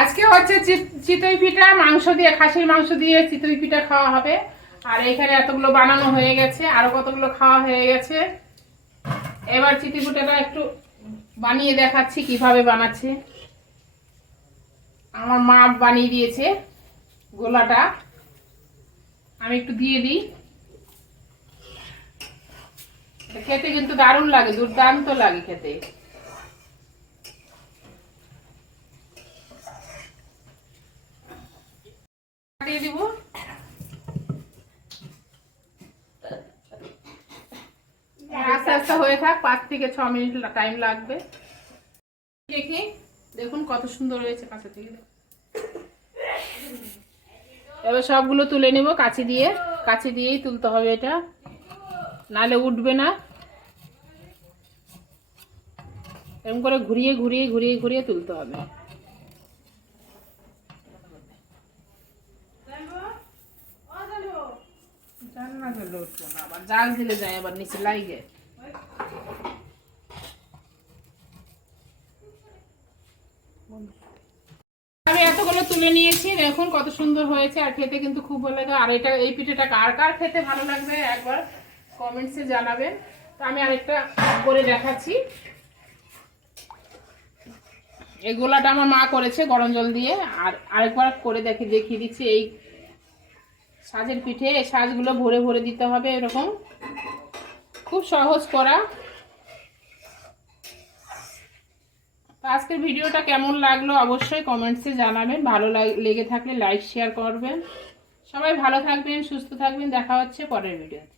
আজকে হচ্ছে চিতই পিঠা, মাংস দিয়ে, খাসির মাংস দিয়ে চিতই পিঠা খাওয়া হবে। আর এখানে এতগুলো বানানো হয়ে গেছে, আরও কতগুলো খাওয়া হয়ে গেছে। এবার চিতই পিঠাটা একটু বানিয়ে দেখাচ্ছি কীভাবে বানাচ্ছে। আমার মা বানিয়ে দিয়েছে গোলাটা। আমি একটু দিয়ে দিই। খেতে কিন্তু দারুণ লাগে, দুর্দান্ত লাগে খেতে দিয়ে দিব আস্তে হয়ে থাক পাঁচ থেকে ছ মিনিট টাইম লাগবে। দেখি দেখুন কত সুন্দর হয়েছে কাছে থেকে এবার সবগুলো তুলে নিব কাছি দিয়ে। কাছি দিয়েই তুলতে হবে এটা। নালে উঠবে না। এরকম করে ঘুরিয়ে ঘুরিয়ে ঘুরিয়ে ঘুরিয়ে তুলতে হবে। জাল দিলে যায় আবার নিচে লাগে আমি এতগুলো তুলে নিয়েছি, দেখুন কত সুন্দর হয়েছে, আর খেতে কিন্তু খুব ভালো লাগে। আর এটা, এই পিঠেটা কার কার খেতে ভালো লাগবে একবার কমেন্টসে জানাবেন। তো আমি আরেকটা করে দেখাচ্ছি। এই গোলাটা আমার মা করেছে গরম জল দিয়ে। আর আরেকবার করে দেখে, দেখিয়ে দিচ্ছি। এই সাজের পিঠে এই সাজগুলো ভরে ভরে দিতে হবে এরকম। খুব সহজ করা। আজকের ভিডিওটা কেমন লাগল অবশ্যই কমেন্টসে জানাবেন। ভালো লাগ- থাকলে লাইক শেয়ার করবেন। সবাই ভালো থাকবেন, সুস্থ থাকবেন। দেখা হচ্ছে পরের ভিডিওতে